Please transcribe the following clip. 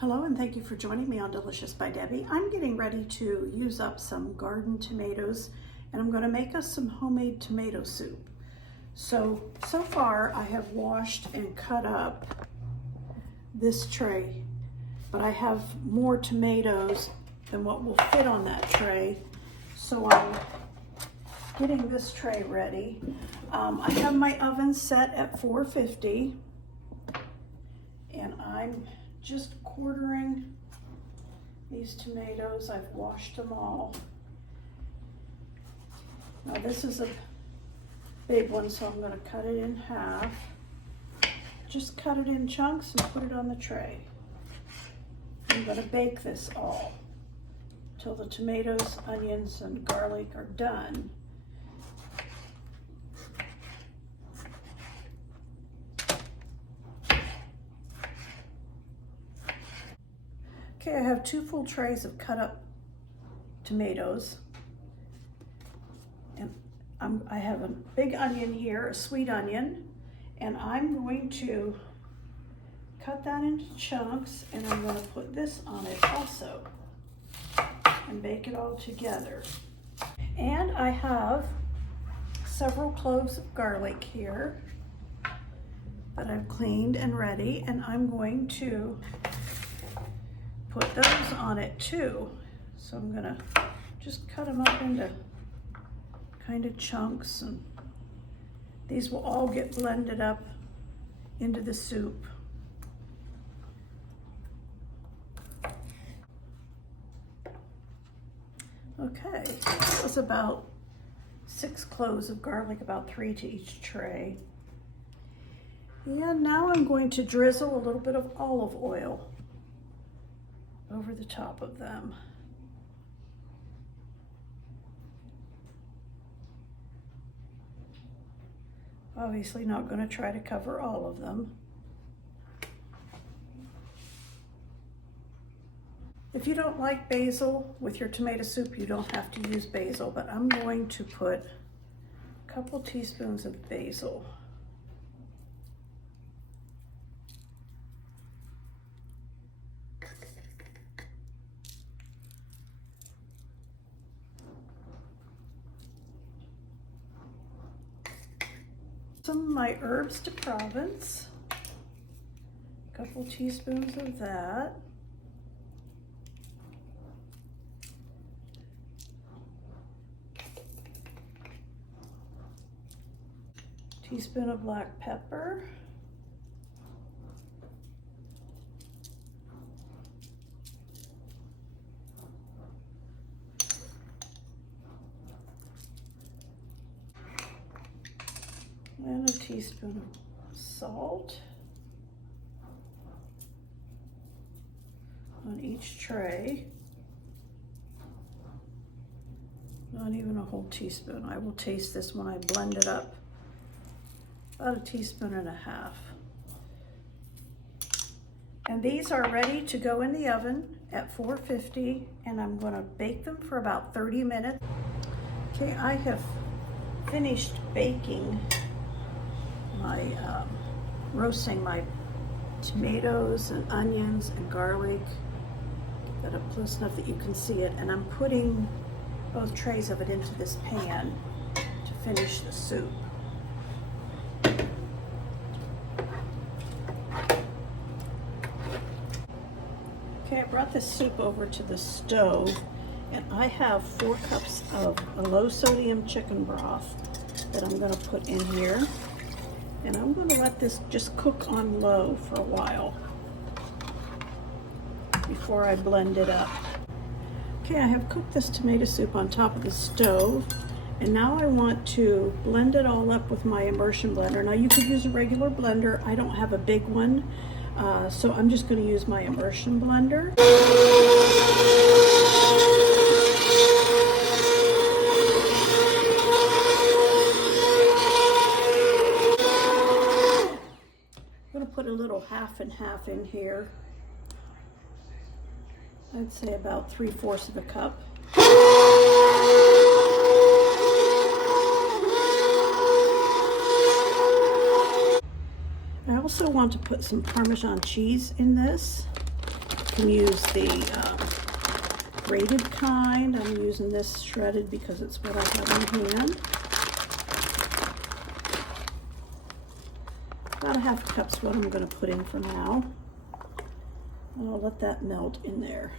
Hello and thank you for joining me on Delicious by Debbie. I'm getting ready to use up some garden tomatoes and I'm going to make us some homemade tomato soup. So far I have washed and cut up this tray, but I have more tomatoes than what will fit on that tray. So I'm getting this tray ready. I have my oven set at 450 and I'm just quartering these tomatoes. I've washed them all. Now this is a big one, so I'm going to cut it in half. Just cut it in chunks and put it on the tray. I'm going to bake this all till the tomatoes, onions, and garlic are done. Okay, I have 2 full trays of cut up tomatoes. And I have a big onion here, a sweet onion, and I'm going to cut that into chunks and I'm going to put this on it also and bake it all together. And I have several cloves of garlic here that I've cleaned and ready, and I'm going to put those on it too. So I'm gonna just cut them up into kind of chunks, and these will all get blended up into the soup. Okay, that was about 6 cloves of garlic, about 3 to each tray. And now I'm going to drizzle a little bit of olive oil over the top of them. Obviously not going to try to cover all of them. If you don't like basil with your tomato soup, you don't have to use basil, but I'm going to put a couple teaspoons of basil. Some of my herbs de Provence, a couple teaspoons of that. Teaspoon of black pepper. And a teaspoon of salt on each tray. Not even a whole teaspoon. I will taste this when I blend it up. About a teaspoon and a half. And these are ready to go in the oven at 450, and I'm going to bake them for about 30 minutes. Okay, I have finished baking roasting my tomatoes and onions and garlic. Got it close enough that you can see it, and I'm putting both trays of it into this pan to finish the soup. Okay, I brought this soup over to the stove, and I have 4 cups of a low sodium chicken broth that I'm going to put in here. And I'm going to let this just cook on low for a while before I blend it up. Okay, I have cooked this tomato soup on top of the stove, and now I want to blend it all up with my immersion blender. Now you could use a regular blender. I don't have a big one, so I'm just going to use my immersion blender. Put a little half and half in here. I'd say about 3/4 of a cup. I also want to put some Parmesan cheese in this. can use the grated kind. I'm using this shredded because it's what I have on hand. About a half cup's what I'm going to put in for now. And I'll let that melt in there.